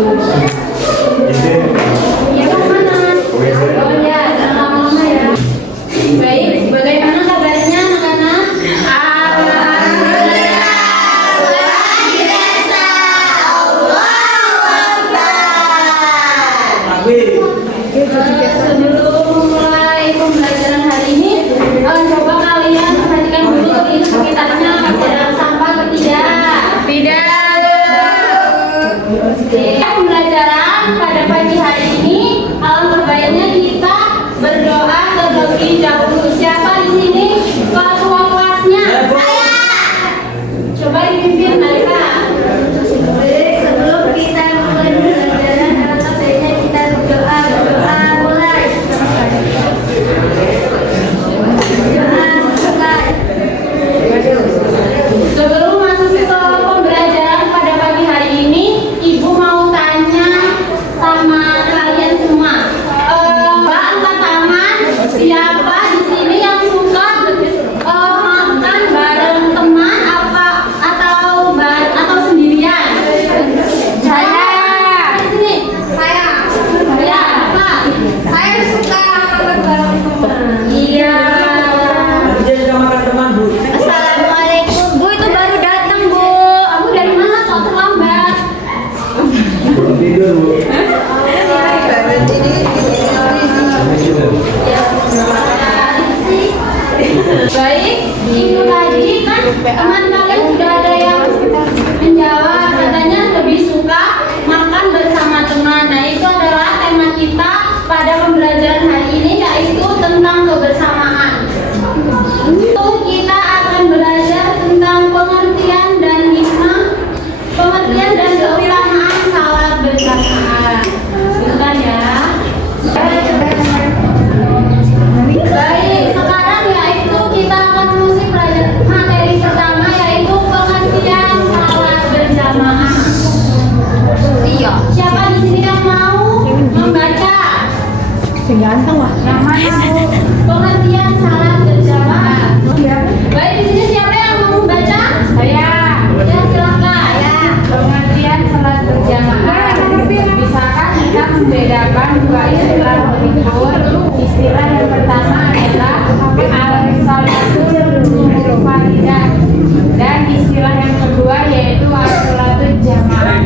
Ya, mana? Oh ya, jangan lama-lama ya. Baik, bagaimana kabarnya anak-anak? Alhamdulillah, luar biasa. Allahu Akbar. Sebelum mulai pembelajaran hari ini, coba kalian perhatikan dulu di sekitarnya masih ada sampah atau tidak? Tidak. Pembelajaran pada pagi hari ini, alangkah baiknya kita berdoa terlebih dahulu. Siapa di sini ketua kelasnya? Saya. Coba dipimpin mereka. Sebelum kita mulai pembelajaran, alangkah baiknya kita berdoa. Mulai. Sebelum masuk ke pembelajaran pada pagi hari ini, Ibu mau tanya sama kalian semua. Mbak angkat tangan, siapa di sini yang suka makan bareng teman atau sendirian? Saya. Di sini. Saya. Ya, apa? Saya suka makan bareng teman. Iya. Assalamualaikum, Bu, itu baru datang, Bu. Kamu dari mana kok terlambat? Tidur, Bu. Baik, itu tadi kan teman kalian sudah ada yang menjawab, katanya lebih suka makan bersama teman. Nah, itu adalah tema kita pada pembelajaran hari ini, yaitu tentang kebersamaan. Itu kita akan belajar tentang pengertian dan hikmah, pengertian dan keutamaan salat berjamaah. Sebentar ya. Baik, sekarang yaitu kita akan masuk materi pertama, yaitu pengertian salat berjamaah. Iya. Siapa di sini yang mau membaca? Ganteng lah. Yang mana, Bu? Pengertian salat berjamaah. Baik, di sini siapa yang mau membaca? Saya. Ya, silakan. Ya. Pengertian salat berjamaah. Bisakah kita membedakan dua istilah berikut? Istilah yang pertama adalah al-salatul munfaridah dan istilah yang kedua yaitu as-salatul jamaah.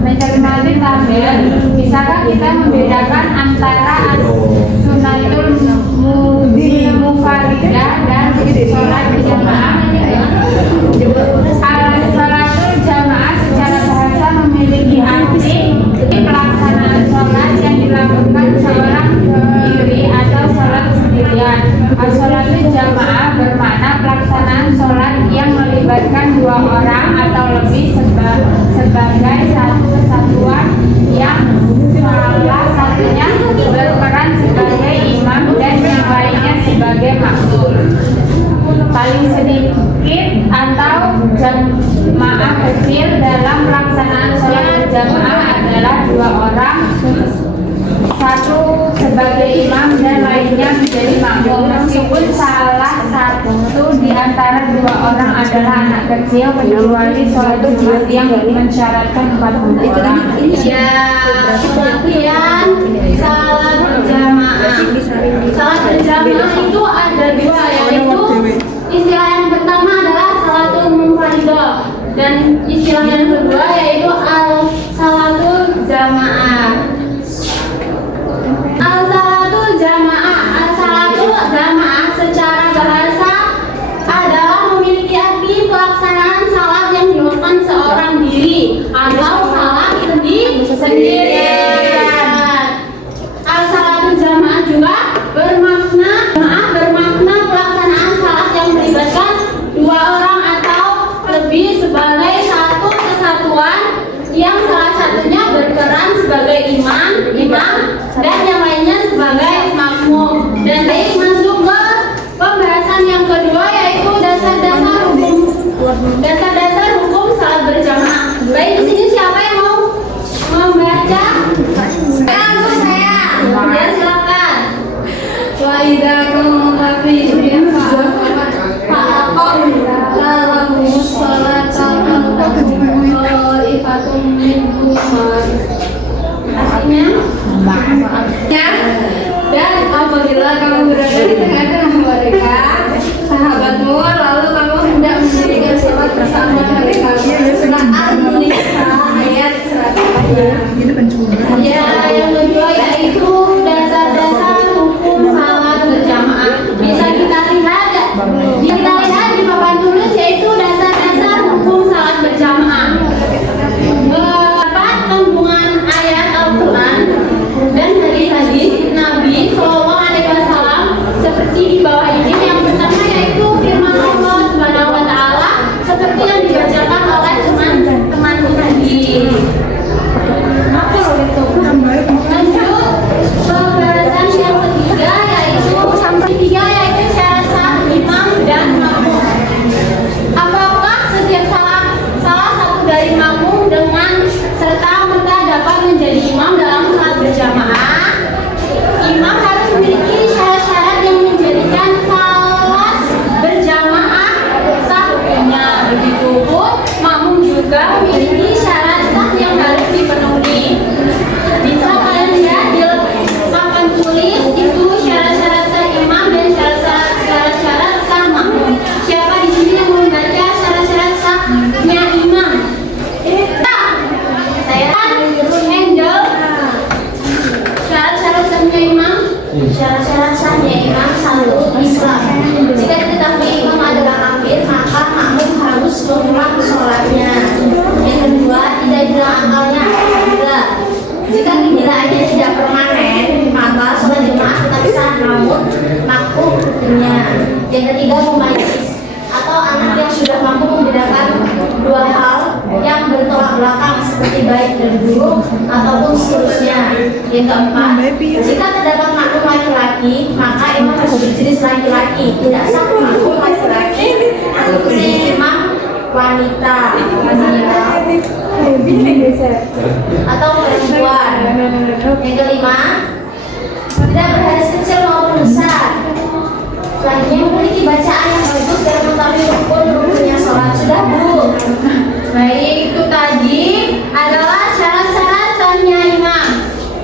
Mencermati tabel, bisakah kita membedakan antara as-sunatul munfaridah dan sholat jamaah? Al-salatul jamaah secara bahasa memiliki arti pelaksanaan sholat yang dilakukan seorang diri atau sholat sendirian. As-salatul jamaah bermakna pelaksanaan sholat yang melibatkan dua orang atau lebih sebagai satu kesatuan yang salah satunya berperan sebagai imam dan yang lainnya sebagai makmum. Paling sedikit atau jamaah kecil dalam pelaksanaan sholat berjamaah adalah dua orang, satu sebagai imam dan lainnya menjadi makmum. Meskipun salah satu di antara dua orang adalah anak kecil, kecuali sholat Jumat yang mensyaratkan 40 orang. Ya, pengertian salat berjamaah. Salat berjamaah itu ada dua, yaitu istilah yang pertama adalah salatul munfaridah dan istilah yang kedua yaitu al-salatul jamaah. Al-salatul jamaah secara bahasa adalah memiliki arti pelaksanaan salat yang dilakukan seorang diri atau salat sendirian. Al-salatul jamaah juga bermakna pelaksanaan salat yang melibatkan dua orang atau lebih sebagai satu kesatuan yang salah satunya berperan sebagai juga memiliki syarat sah yang harus dipenuhi. Bisa kalian lihat di papan tulis itu syarat-syarat sah imam dan syarat-syarat sah makmum. Siapa di sini yang mau membaca syarat-syarat sahnya imam? Saya Angel. Syarat-syarat sahnya imam. Syarat-syarat sahnya imam satu, Islam. Jika diketahui imam adalah kafir, maka makmum harus mengulang sholatnya. Yang kedua, tidak hilang akalnya atau gila. Jika kegilaannya tidak permanen, maka sholat jemaah tetap sah, namun makmum hukumnya. Yang ketiga, mumayyiz atau anak yang sudah mampu membedakan dua hal yang bertolak belakang seperti baik dan buruk ataupun seterusnya. Yang keempat, jika terdapat makmum laki-laki, maka imam harus berjenis laki-laki. Tidak sah makmum laki-laki imam wanita atau perempuan. Yang kelima, tidak berhadas kecil maupun besar. Selanjutnya, memiliki bacaan yang bagus dan mengetahui rukun-rukunnya sholat. Sudah, Bu? Baik, itu tadi adalah syarat-syarat sahnya imam.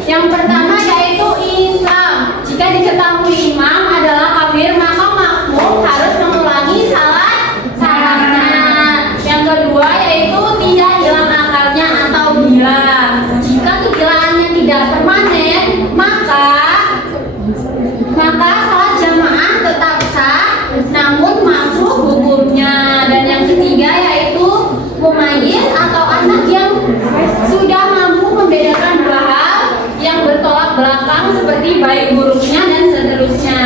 Yang pertama yaitu Islam. Jika diketahui imam adalah kafir, maka makmum harus mengulangi salatnya. Yang kedua yaitu tidak hilang akalnya atau gila. Jika kegilaannya tidak permanen, maka salat jamaah tetap sah, namun makruh hukumnya. Dan yang ketiga yaitu mumayyiz atau anak yang sudah mampu membedakan dua hal yang bertolak belakang seperti baik buruknya dan seterusnya.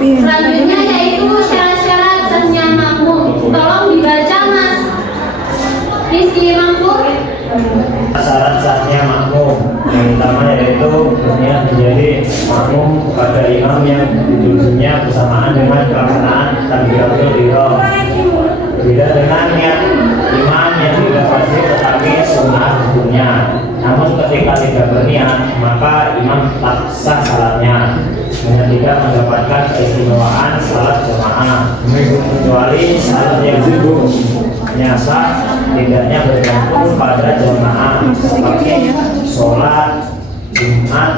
Selanjutnya yaitu syarat-syarat sahnya makmum. Tolong dibaca, Mas Rizky Mansur. Syarat sahnya makmum yang pertama yaitu berniat menjadi makmum pada imam yang ditujunya bersamaan dengan pelaksanaan takbiratul ihram. Berbeda dengan niat imam yang tidak wajib tetapi sunnah hukumnya. Namun ketika tidak berniat, maka imam tetap sah salatnya dengan tidak mendapatkan keistimewaan salat jamaah, kecuali salat yang sah tidaknya bergantung pada jamaah seperti sholat Jumat,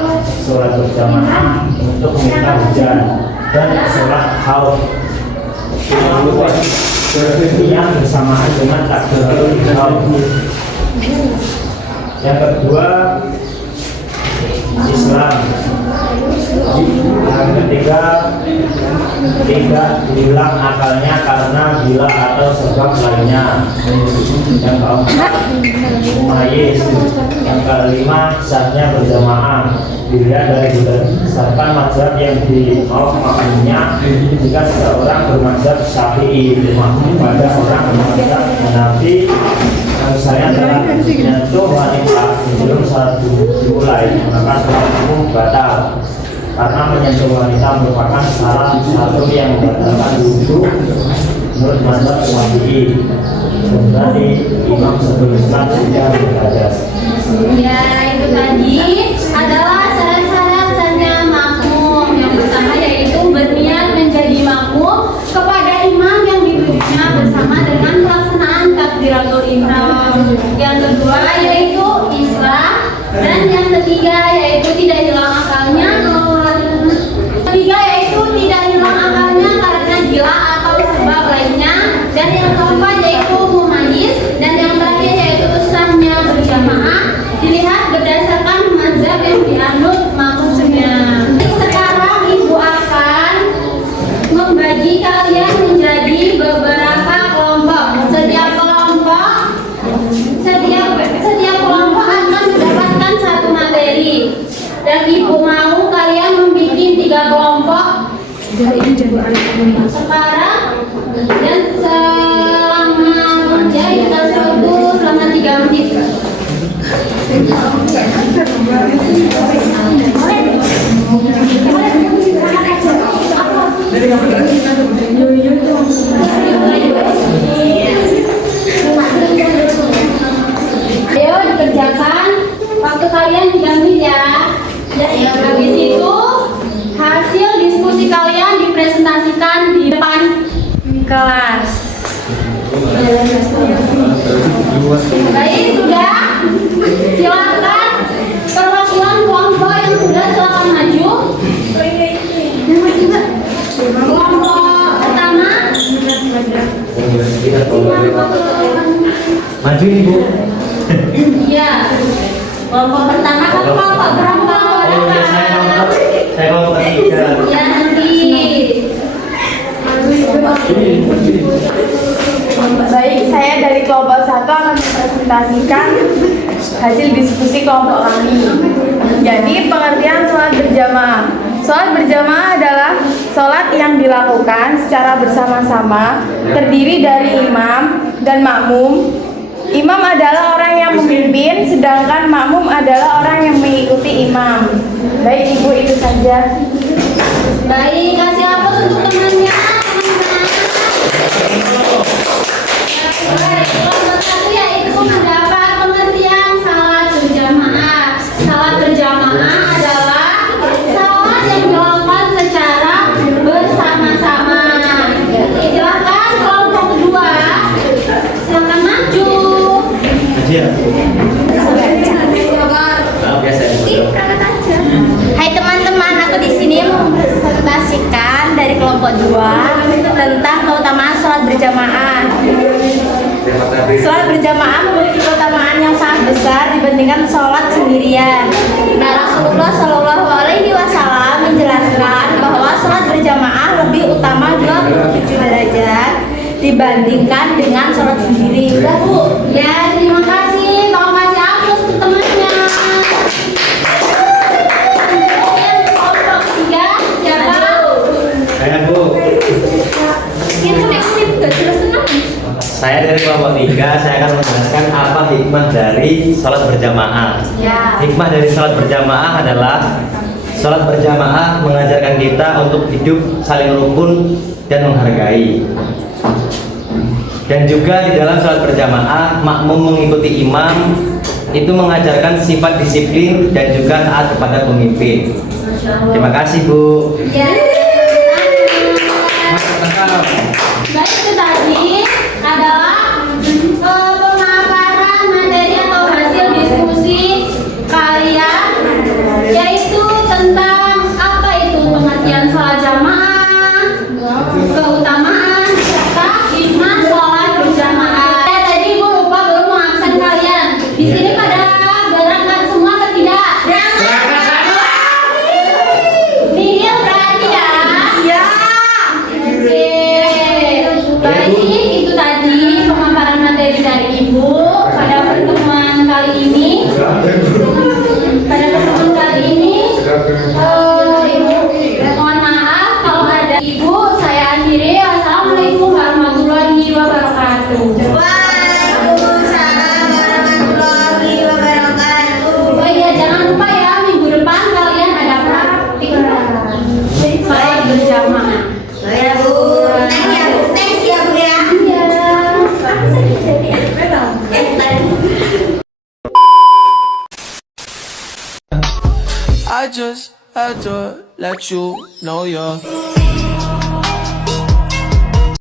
sholat berjamaah untuk meminta hujan, dan sholat haud yang bersamaan dengan takbiratul ihram. Yang kedua, Islam. Yang ketiga, tidak hilang akalnya karena gila atau sebab lainnya. Yang keempat, mumayyiz. Yang kelima, sahnya berjamaah. Dilihat dari berdasarkan mazhab yang dimaukannya. Jika seorang bermazhab Syafi'i makmum pada orang bermazhab Hanafi, saya telah menyentuh wanita sebelum saat dimulai, maka sholat makmum batal. Karena menyentuh wanita merupakan salah satu yang membatalkan wudhu menurut mazhab Syafi'i. Berarti imam sebelum Islam sudah berhadas. Ya, itu tadi adalah syarat-syarat sahnya makmum. Yang pertama yaitu berniat menjadi makmum kepada imam yang ditujunya bersama dengan pelaksanaan takbiratul ihram. Yang kedua yaitu Islam, dan yang ketiga yaitu tidak hilang akalnya. Ketiga yaitu tidak hilang akalnya karena gila atau sebab lainnya. Dan yang keempat yaitu mumayyiz, dan yang terakhir yaitu sahnya berjamaah. Dilihat berdasarkan mazhab yang dianut makmumnya. Sekarang ibu akan membagi kalian menjadi beberapa kelompok. Setiap kelompok akan mendapatkan satu materi. Dan ibu mau kalian membuat 3 kelompok sekarang, dan selama kerja kita waktu selama 3 menit. Ayo dikerjakan, waktu kalian 3 menit ya. Habis itu hasil diskusi kalian dipresentasikan di depan kelas. Baik, sudah. Silakan perwakilan kelompok yang sudah silakan maju. Kelompok pertama. Maju nih Bu. Iya. Kelompok pertama kan kelompok berapa? Oh ya, saya kelompok ketiga. Ya nanti. Baik, saya dari kelompok 1 akan mempresentasikan hasil diskusi kelompok kami. Jadi, pengertian sholat berjamaah. Sholat berjamaah adalah sholat yang dilakukan secara bersama-sama, terdiri dari imam dan makmum. Imam adalah orang yang memimpin, sedangkan makmum adalah orang yang mengikuti imam. Baik, Ibu, itu saja. Baik, kasih aplaus untuk temannya. Baik, kelompok 1 yaitu mendapat pengertian salat berjamaah. Salat berjamaah adalah salat yang dilakukan secara bersama-sama. Silakan kelompok kedua. Silakan maju. Maju ya. Biasa. Hai teman-teman, aku di sini mempresentasikan dari kelompok 2 tentang keutamaan sholat berjamaah. Sholat berjamaah memiliki keutamaan yang sangat besar dibandingkan sholat sendirian. Nah, Rasulullah Shallallahu Alaihi Wasallam menjelaskan bahwa sholat berjamaah lebih utama 27 derajat dibandingkan dengan sholat sendiri. Udah Bu? Ya, terima kasih. Tolong kasih aplaus untuk temannya. Kemudian kelompok 3 siapa? Saya Bu. Saya dari kelompok 3, saya akan menjelaskan apa hikmah dari sholat berjamaah. Ya. Hikmah dari sholat berjamaah adalah sholat berjamaah mengajarkan kita untuk hidup saling rukun dan menghargai. Dan juga di dalam sholat berjamaah, makmum mengikuti imam itu mengajarkan sifat disiplin dan juga taat kepada pemimpin. Terima kasih Bu. Ya. Baik, itu tadi adalah pemaparan materi atau hasil diskusi kalian, yaitu tentang apa itu pengertian sholat jamaah, keutamaan serta hikmah sholat berjamaah. Tadi Ibu lupa baru mengabsen kalian. Di sini pada berangkat semua atau tidak? Berangkat semua. Nihil berarti ya? Iya. Oke. Baik, itu tadi pemaparan materi dari Ibu pada pertemuan kali ini. Ibu, mohon maaf kalau ada Ibu, saya akhiri. Assalamualaikum warahmatullahi wabarakatuh. Waalaikumsalam warahmatullahi wabarakatuh. Oh iya, jangan lupa ya, minggu depan kalian ada praktik sholat berjamaah. Ya Bu, thanks ya Bu ya. I just had to let you know you're